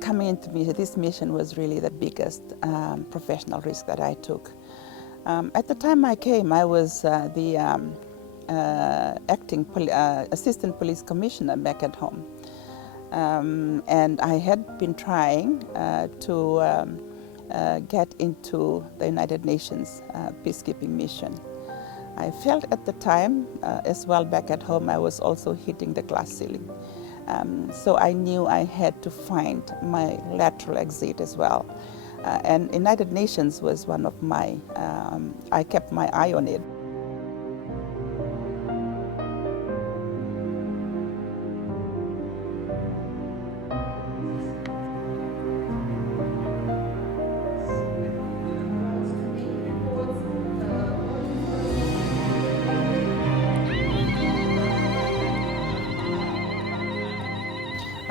Coming into this mission was really the biggest professional risk that I took. At the time I came, I was the acting assistant police commissioner back at home. And I had been trying to get into the United Nations peacekeeping mission. I felt at the time, as well back at home, I was also hitting the glass ceiling. So I knew I had to find my lateral exit as well. And United Nations was one of my, I kept my eye on it.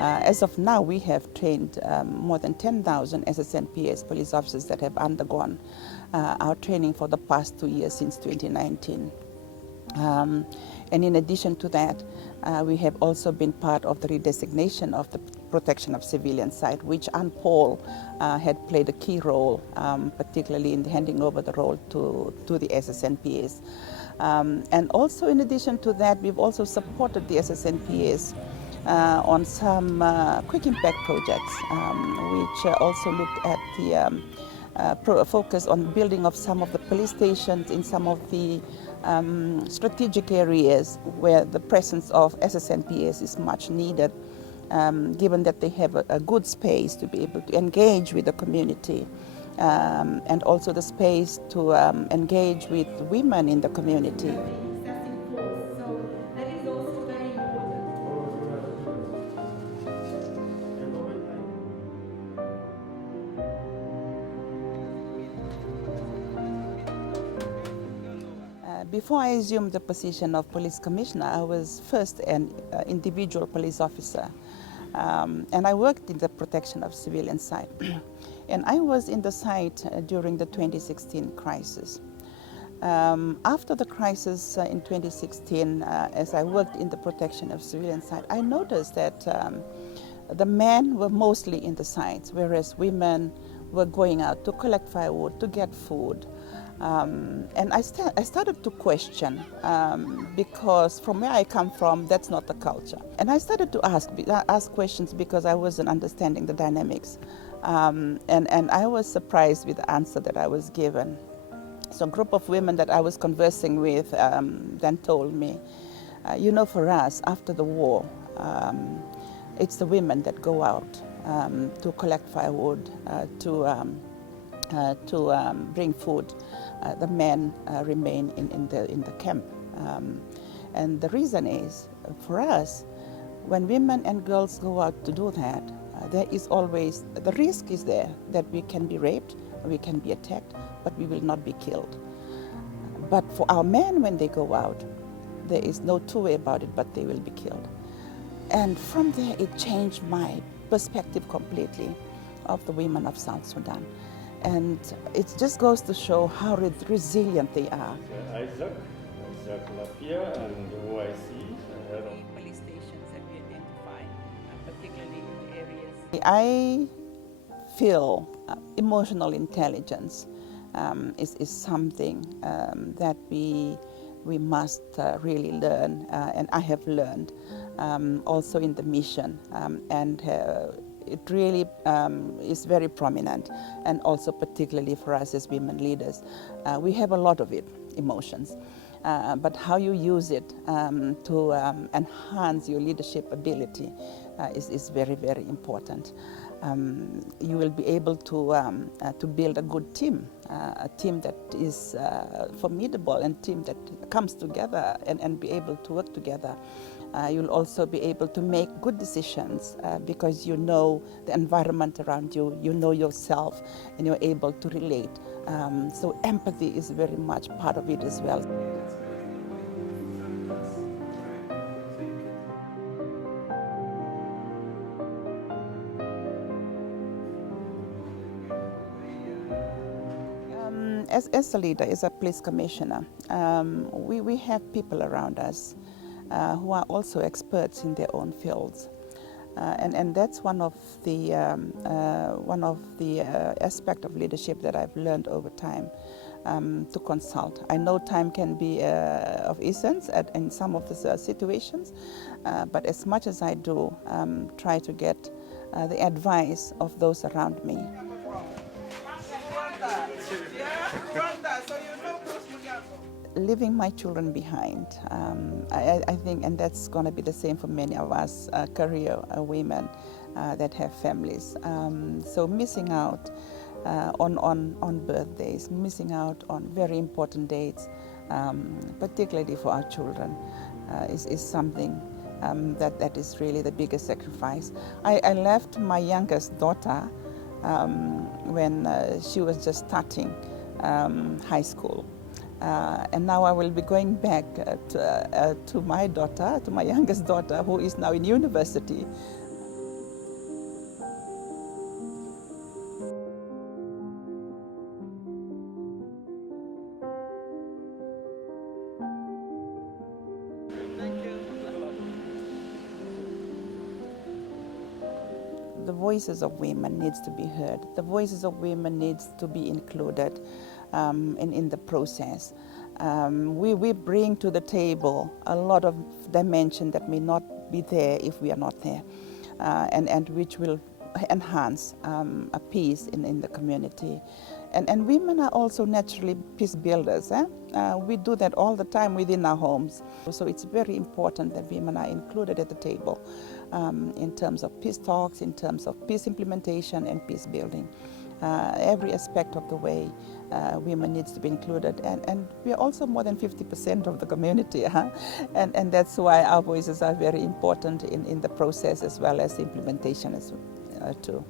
As of now, we have trained more than 10,000 SSNPS police officers that have undergone our training for the past 2 years since 2019. And in addition to that, we have also been part of the redesignation of the protection of civilian side, which Ann Paul had played a key role, particularly in handing over the role to the SSNPS. And also in addition to that, we've also supported the SSNPS on some quick impact projects, which also looked at the focus on building of some of the police stations in some of the strategic areas where the presence of SSNPS is much needed, given that they have a good space to be able to engage with the community, and also the space to engage with women in the community. Before I assumed the position of police commissioner, I was first an individual police officer. And I worked in the protection of civilian side. And I was in the site during the 2016 crisis. After the crisis in 2016, as I worked in the protection of civilian side, I noticed that the men were mostly in the sites, whereas women were going out to collect firewood, to get food. And I started to question, because from where I come from, that's not the culture. And I started to ask questions because I wasn't understanding the dynamics. And I was surprised with the answer that I was given. So a group of women that I was conversing with then told me, you know, for us, after the war, it's the women that go out to collect firewood, to bring food. The men remain in the camp. And the reason is, for us, when women and girls go out to do that, there is always, the risk is there that we can be raped, we can be attacked, but we will not be killed. But for our men, when they go out, there is no two way about it, but they will be killed. And from there, it changed my perspective completely of the women of South Sudan. And it just goes to show how resilient they are. Isaac Lafia and Unaisi. Police stations that we identify, particularly in the areas. I feel emotional intelligence is something that we must really learn, and I have learned also in the mission, and it really is very prominent, and also particularly for us as women leaders. We have a lot of it, emotions, but how you use it to enhance your leadership ability is very, very important. You will be able to build a good team, a team that is formidable, and team that comes together and be able to work together. You'll also be able to make good decisions because you know the environment around you, you know yourself, and you're able to relate. So empathy is very much part of it as well. As a leader, as a police commissioner, we have people around us who are also experts in their own fields. And that's one of the aspect of leadership that I've learned over time, to consult. I know time can be of essence in some of the situations, but as much as I do, try to get the advice of those around me. Leaving my children behind, I think, and that's going to be the same for many of us career women that have families. So missing out on birthdays, missing out on very important dates, particularly for our children, is something that is really the biggest sacrifice. I left my youngest daughter when she was just starting high school. And now I will be going back to my daughter, to my youngest daughter, who is now in university. The voices of women needs to be heard. The voices of women needs to be included in the process. We bring to the table a lot of dimension that may not be there if we are not there, and which will enhance a peace in the community. And women are also naturally peace builders. We do that all the time within our homes. So it's very important that women are included at the table in terms of peace talks, in terms of peace implementation and peace building. Every aspect of the way women needs to be included, and we are also more than 50% of the community, and that's why our voices are very important in the process as well as the implementation too.